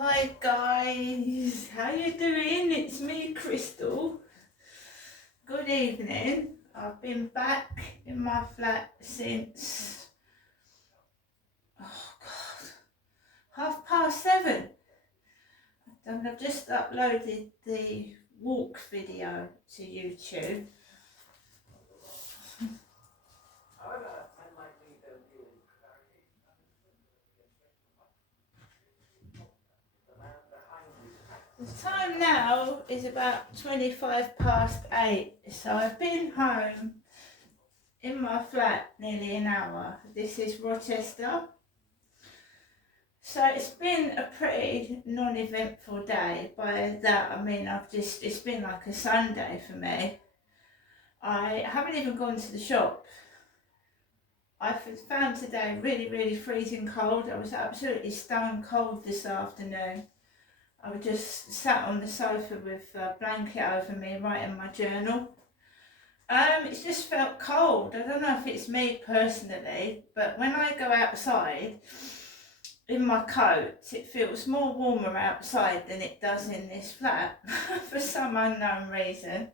Hi guys, how you doing? It's me, Crystal. Good evening. I've been back in my flat since, oh God, 7:30. And I've just uploaded the walk video to YouTube. The time now is about 8:25, so I've been home in my flat nearly an hour. This is Rochester. So it's been a pretty non-eventful day. By that I mean it's been like a Sunday for me. I haven't even gone to the shop. I found today really freezing cold. I was absolutely stone cold this afternoon. I was just sat on the sofa with a blanket over me writing my journal. It's just felt cold. I don't know if it's me personally, but when I go outside in my coat, it feels more warmer outside than it does in this flat for some unknown reason.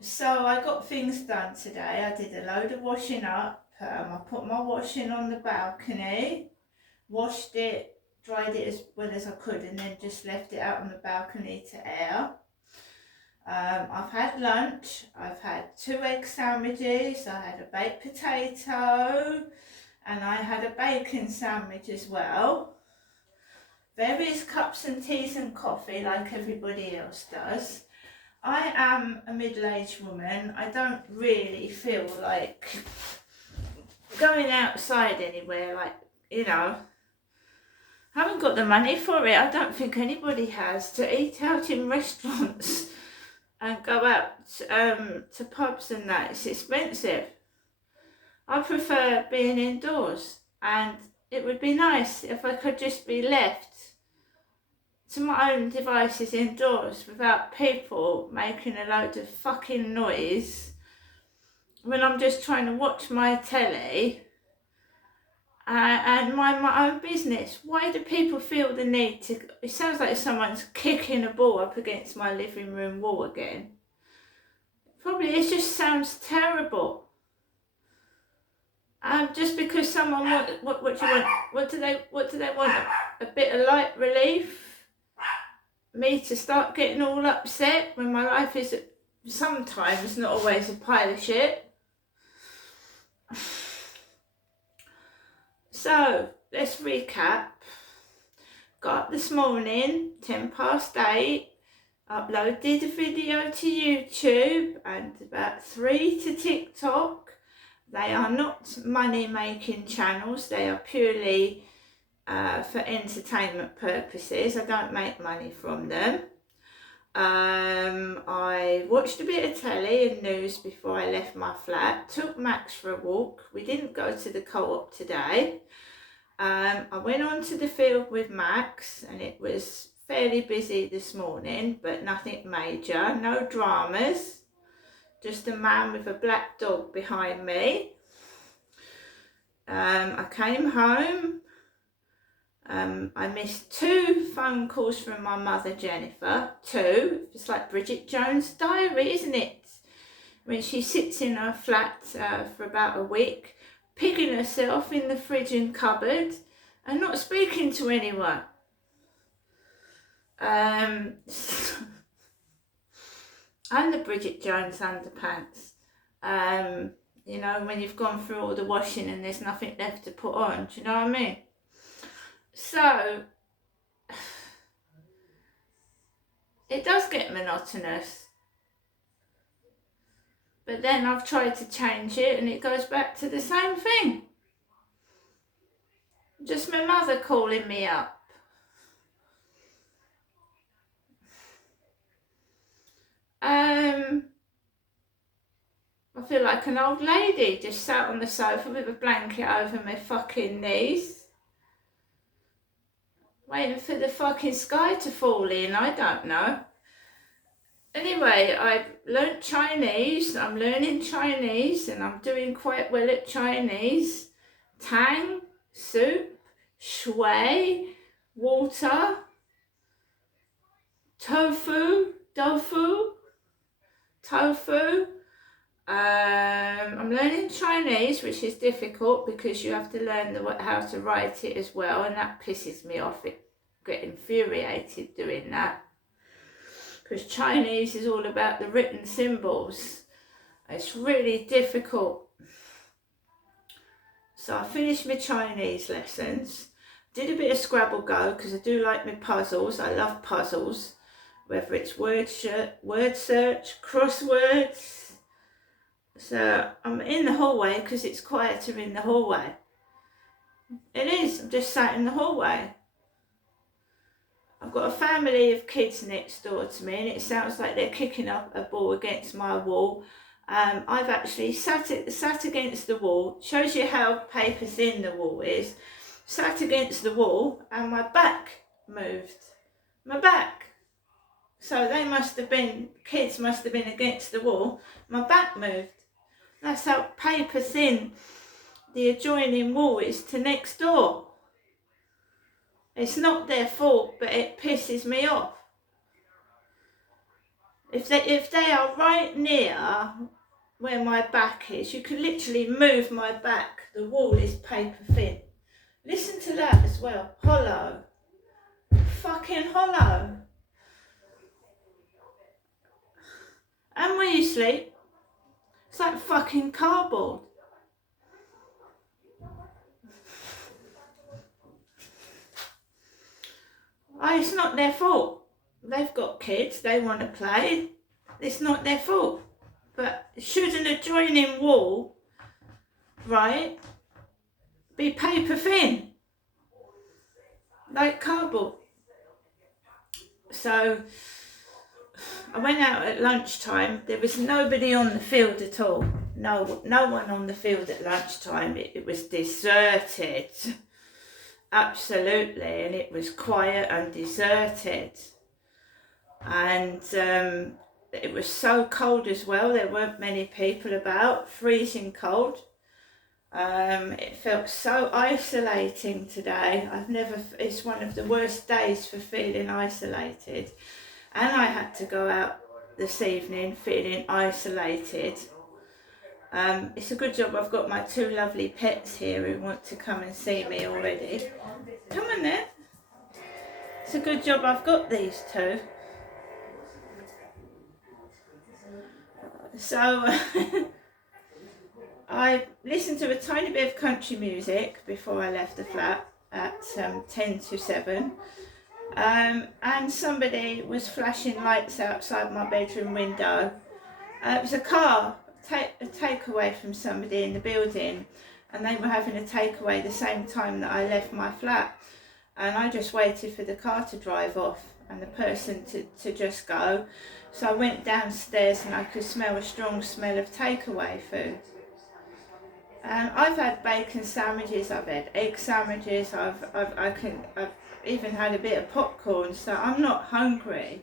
So I got things done today. I did a load of washing up. I put my washing on the balcony, washed it, dried it as well as I could, and then just left it out on the balcony to air. I've had lunch. I've had 2 egg sandwiches. I had a baked potato, and I had a bacon sandwich as well. Various cups and teas and coffee like everybody else does. I am a middle-aged woman. I don't really feel like going outside anywhere, I haven't got the money for it. I don't think anybody has, to eat out in restaurants and go out to pubs and that. It's expensive. I prefer being indoors, and it would be nice if I could just be left to my own devices indoors without people making a load of fucking noise when I'm just trying to watch my telly and mind my own business. Why do people feel the need to... It sounds like someone's kicking a ball up against my living room wall again. Probably it just sounds terrible. Just because someone what do you want? What do they want? A bit of light relief? Me to start getting all upset when my life is sometimes, not always, a pile of shit. So let's recap. Got up this morning, 8:10, uploaded a video to YouTube and about 3 to TikTok. They are not money making channels, they are purely for entertainment purposes. I don't make money from them. I watched a bit of telly and news before I left my flat, took Max for a walk. We didn't go to the co-op today. I went on to the field with Max and it was fairly busy this morning, but nothing major, no dramas. Just a man with a black dog behind me. I came home. I missed 2 phone calls from my mother, Jennifer. 2. It's like Bridget Jones' diary, isn't it? When she sits in her flat for about a week, pigging herself in the fridge and cupboard and not speaking to anyone. And the Bridget Jones underpants. You know, when you've gone through all the washing and there's nothing left to put on. Do you know what I mean? So, it does get monotonous. But then I've tried to change it and it goes back to the same thing. Just my mother calling me up. I feel like an old lady just sat on the sofa with a blanket over my fucking knees. Waiting for the fucking sky to fall in, I don't know. Anyway, I've learnt Chinese. I'm learning Chinese and I'm doing quite well at Chinese. Tang, soup, shui, water, tofu, I'm learning Chinese, which is difficult because you have to learn how to write it as well, and that pisses me off. I get infuriated doing that because Chinese is all about the written symbols. It's really difficult. So I finished my Chinese lessons, did a bit of Scrabble Go because I do like my puzzles. I love puzzles, whether it's word search, crosswords. So I'm in the hallway because it's quieter in the hallway. It is, I'm just sat in the hallway. I've got a family of kids next door to me and it sounds like they're kicking up a ball against my wall. I've actually sat against the wall. Shows you how paper thin the wall is. Sat against the wall and my back moved. My back. So kids must have been against the wall. My back moved. That's how paper thin the adjoining wall is to next door. It's not their fault, but it pisses me off. If they are right near where my back is, you can literally move my back. The wall is paper thin. Listen to that as well. Hollow. Fucking hollow. And where you sleep, it's like fucking cardboard. It's not their fault. They've got kids, they want to play. It's not their fault. But should an adjoining wall, right, be paper thin? Like cardboard. So I went out at lunchtime. There was nobody on the field at all. No one on the field at lunchtime. It was deserted. Absolutely. And it was quiet and deserted. And it was so cold as well. There weren't many people about. Freezing cold. It felt so isolating today. It's one of the worst days for feeling isolated. And I had to go out this evening feeling isolated. It's a good job I've got my two lovely pets here who want to come and see me already. Come on then. It's a good job I've got these two. So I listened to a tiny bit of country music before I left the flat at 10 to 7. And somebody was flashing lights outside my bedroom window. It was a car, a takeaway from somebody in the building, and they were having a takeaway the same time that I left my flat. And I just waited for the car to drive off and the person to just go. So I went downstairs and I could smell a strong smell of takeaway food. And I've had bacon sandwiches, I've had egg sandwiches, I've even had a bit of popcorn, so I'm not hungry.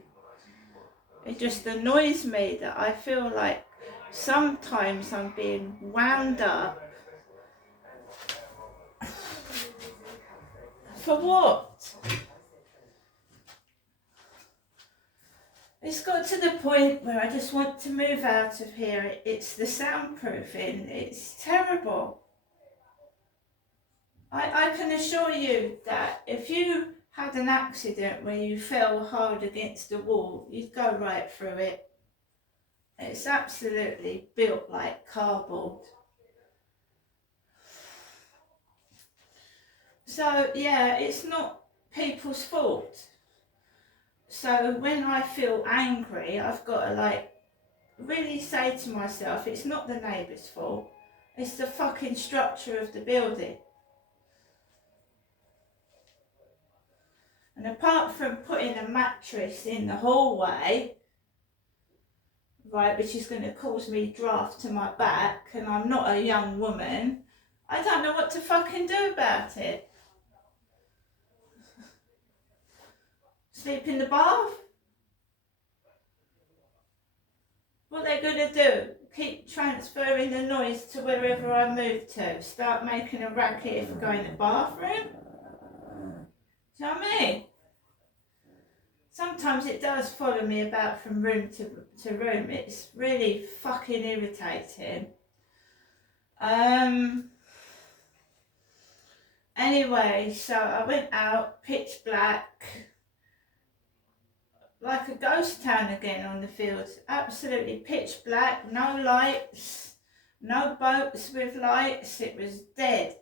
It just annoys me that I feel like sometimes I'm being wound up. For what? It's got to the point where I just want to move out of here. It's the soundproofing. It's terrible. I can assure you that if you had an accident where you fell hard against the wall, you'd go right through it. It's absolutely built like cardboard. So yeah, it's not people's fault. So when I feel angry, I've got to really say to myself, it's not the neighbour's fault, it's the fucking structure of the building. And apart from putting a mattress in the hallway, right, which is going to cause me draft to my back, and I'm not a young woman, I don't know what to fucking do about it. Sleep in the bath? What they're going to do? keep transferring the noise to wherever I move to. Start making a racket if I go in the bathroom. Do you know what I mean? Sometimes it does follow me about from room to room. It's really fucking irritating. Anyway, so I went out, pitch black, like a ghost town again on the fields. Absolutely pitch black, no lights, no boats with lights. It was dead.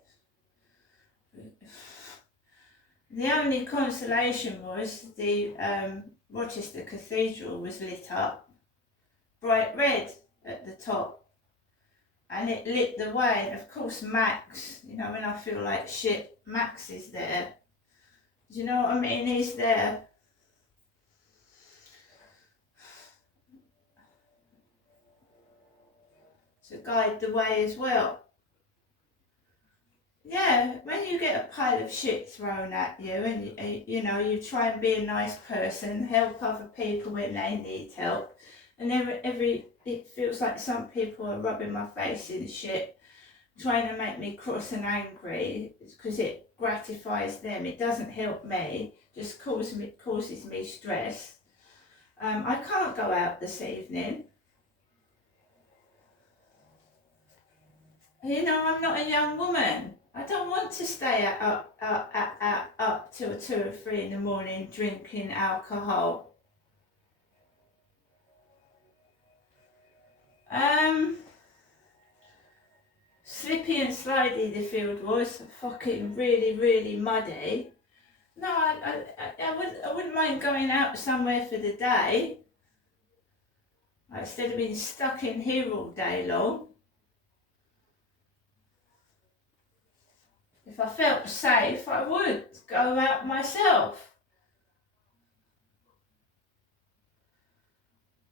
The only consolation was the Rochester Cathedral was lit up bright red at the top, and it lit the way. And of course Max, you know, when I feel like shit, Max is there. Do you know what I mean? He's there. To guide the way as well. Yeah, when you get a pile of shit thrown at you and you know, you try and be a nice person, help other people when they need help, and it feels like some people are rubbing my face in shit, trying to make me cross and angry because it gratifies them. It doesn't help me, just causes me stress. I can't go out this evening. You know, I'm not a young woman. I don't want to stay up till 2 or 3 in the morning drinking alcohol. Slippy and slidey the field was, fucking really muddy. No, I wouldn't mind going out somewhere for the day. Instead of being stuck in here all day long. If I felt safe, I would go out myself.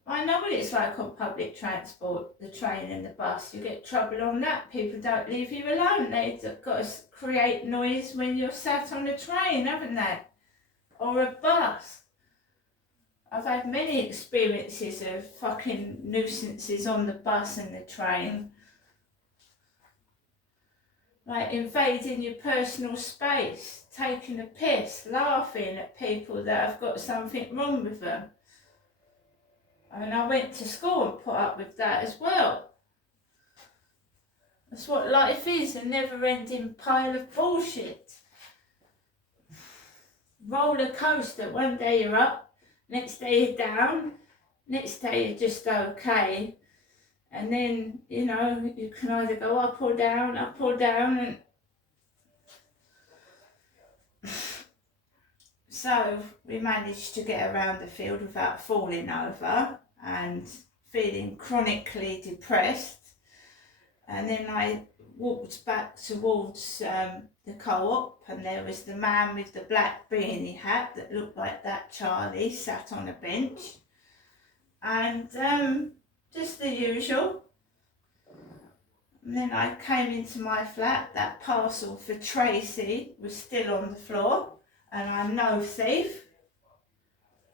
I know what it's like on public transport, the train and the bus. You get trouble on that. People don't leave you alone. They've got to create noise when you're sat on a train, haven't they? Or a bus. I've had many experiences of fucking nuisances on the bus and the train. Like invading your personal space, taking a piss, laughing at people that have got something wrong with them. And I went to school and put up with that as well. That's what life is, a never-ending pile of bullshit. Roller coaster, one day you're up, next day you're down, next day you're just okay. And then, you know, you can either go up or down, and so we managed to get around the field without falling over and feeling chronically depressed. And then I walked back towards the co-op, and there was the man with the black beanie hat that looked like that Charlie sat on a bench. And just the usual. And then I came into my flat. That parcel for Tracy was still on the floor, and I'm no thief.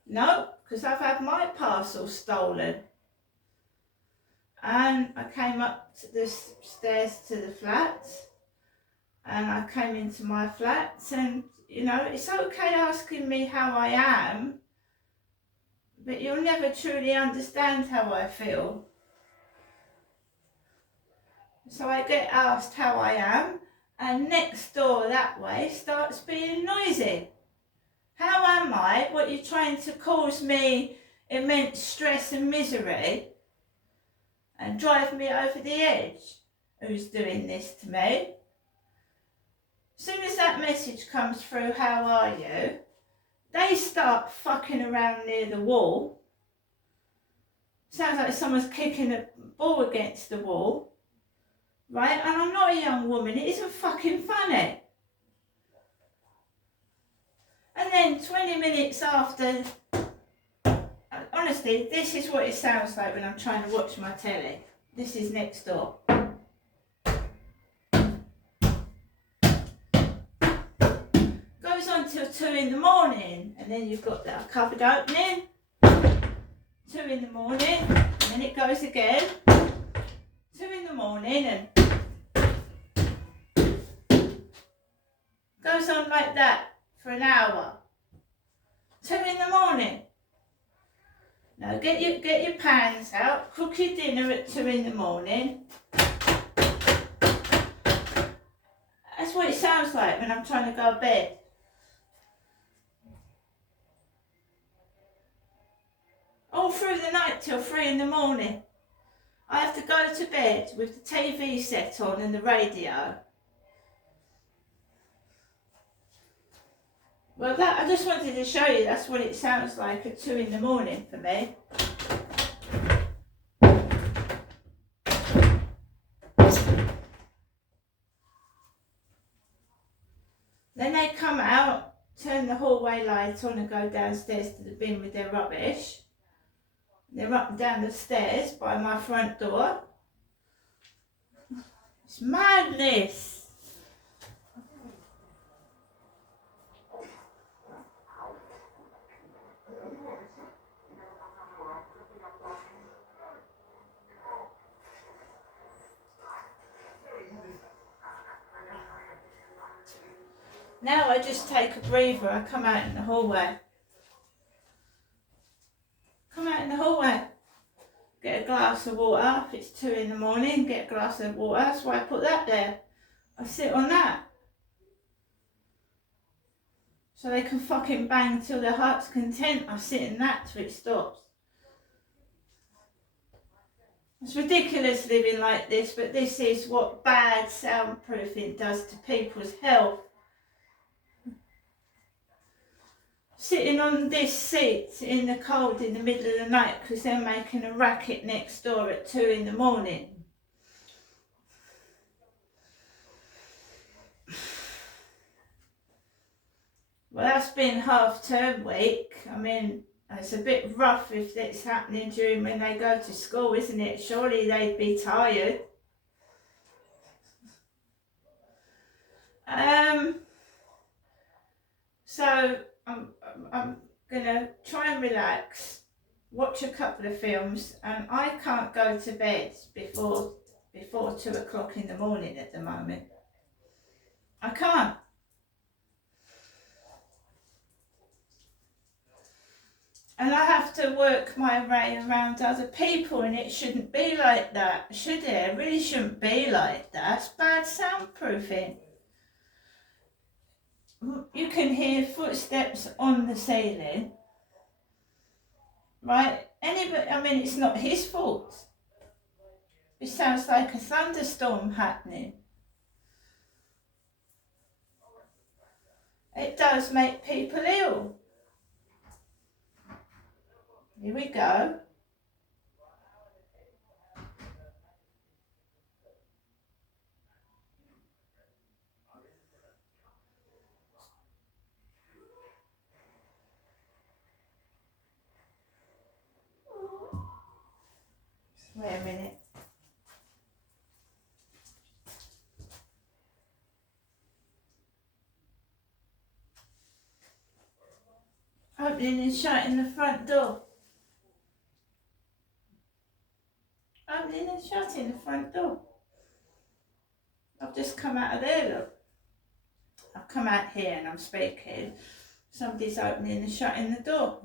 No, because I've had my parcel stolen. And I came up to the stairs to the flat, and I came into my flat, and you know, it's okay asking me how I am, but you'll never truly understand how I feel. So I get asked how I am, and next door that way starts being noisy. How am I? What, you're trying to cause me immense stress and misery and drive me over the edge? Who's doing this to me? As soon as that message comes through, how are you? They start fucking around near the wall. Sounds like someone's kicking a ball against the wall. Right? And I'm not a young woman. It isn't fucking funny. And then 20 minutes after, honestly, this is what it sounds like when I'm trying to watch my telly. This is next door. Goes on till 2 in the morning, and then you've got that cupboard opening. 2 in the morning, and then it goes again. morning and goes on like that for an hour. 2 in the morning. Now get your pans out, cook your dinner at 2 in the morning. That's what it sounds like when I'm trying to go to bed. All through the night till 3 in the morning. I have to go to bed with the TV set on and the radio. Well, I just wanted to show you that's what it sounds like at 2 in the morning for me. Then they come out, turn the hallway light on and go downstairs to the bin with their rubbish. They're up and down the stairs by my front door. It's madness. Now I just take a breather, I come out in the hallway. Come out in the hallway. Get a glass of water, if it's 2 in the morning, get a glass of water, that's why I put that there. I sit on that. So they can fucking bang till their heart's content. I sit in that till it stops. It's ridiculous living like this, but this is what bad soundproofing does to people's health. Sitting on this seat in the cold in the middle of the night because they're making a racket next door at 2 in the morning. Well, that's been half-term week. I mean, it's a bit rough if it's happening during when they go to school, isn't it? Surely they'd be tired. So I'm gonna try and relax, watch a couple of films, and I can't go to bed before 2 o'clock in the morning at the moment. I can't. And I have to work my way around other people, and it shouldn't be like that, should it? It really shouldn't be like that. It's bad soundproofing. You can hear footsteps on the ceiling, right? Anybody, I mean, it's not his fault. It sounds like a thunderstorm happening. It does make people ill. Here we go. Wait a minute. Opening and shutting the front door. Opening and shutting the front door. I've just come out of there, look. I've come out here and I'm speaking. Somebody's opening and shutting the door.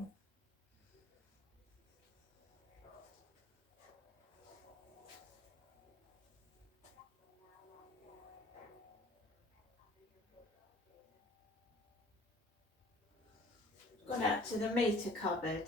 Gone out to the meter cupboard.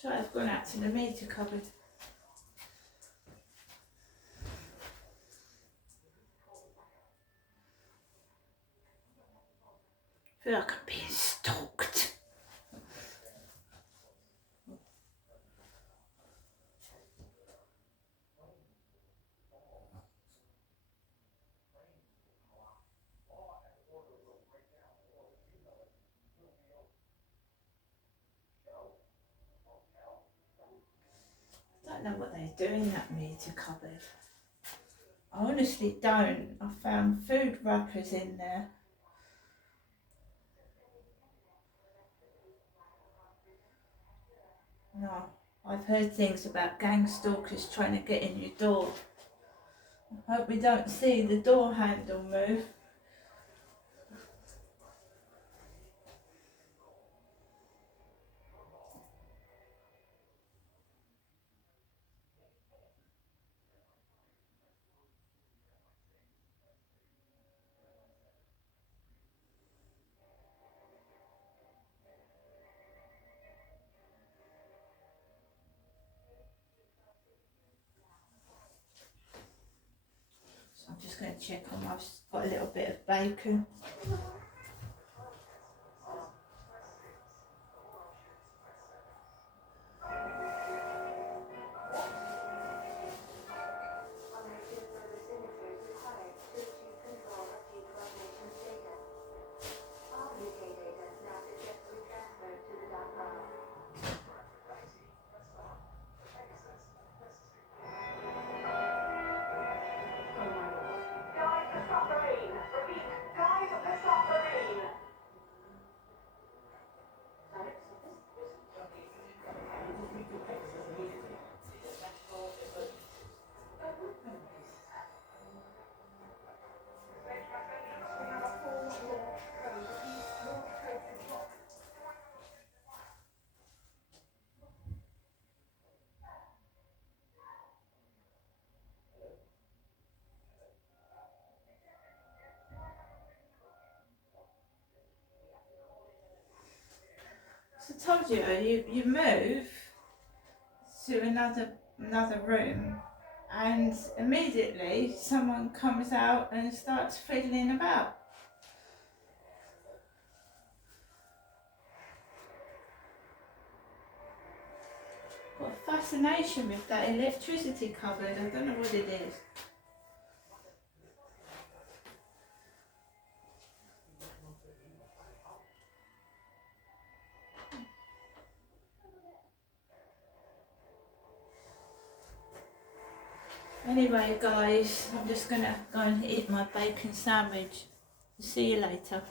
So I've gone out to the meter cupboard. I feel like I'm being stalked. know what they're doing in that meter cupboard. I honestly don't. I found food wrappers in there. No, I've heard things about gang stalkers trying to get in your door. I hope we don't see the door handle move. So I'm just going to check on. I've got a little bit of bacon. So I told you, you move to another room, and immediately someone comes out and starts fiddling about. Got a fascination with that electricity cupboard. I don't know what it is. Anyway guys, I'm just gonna go and eat my bacon sandwich. See you later.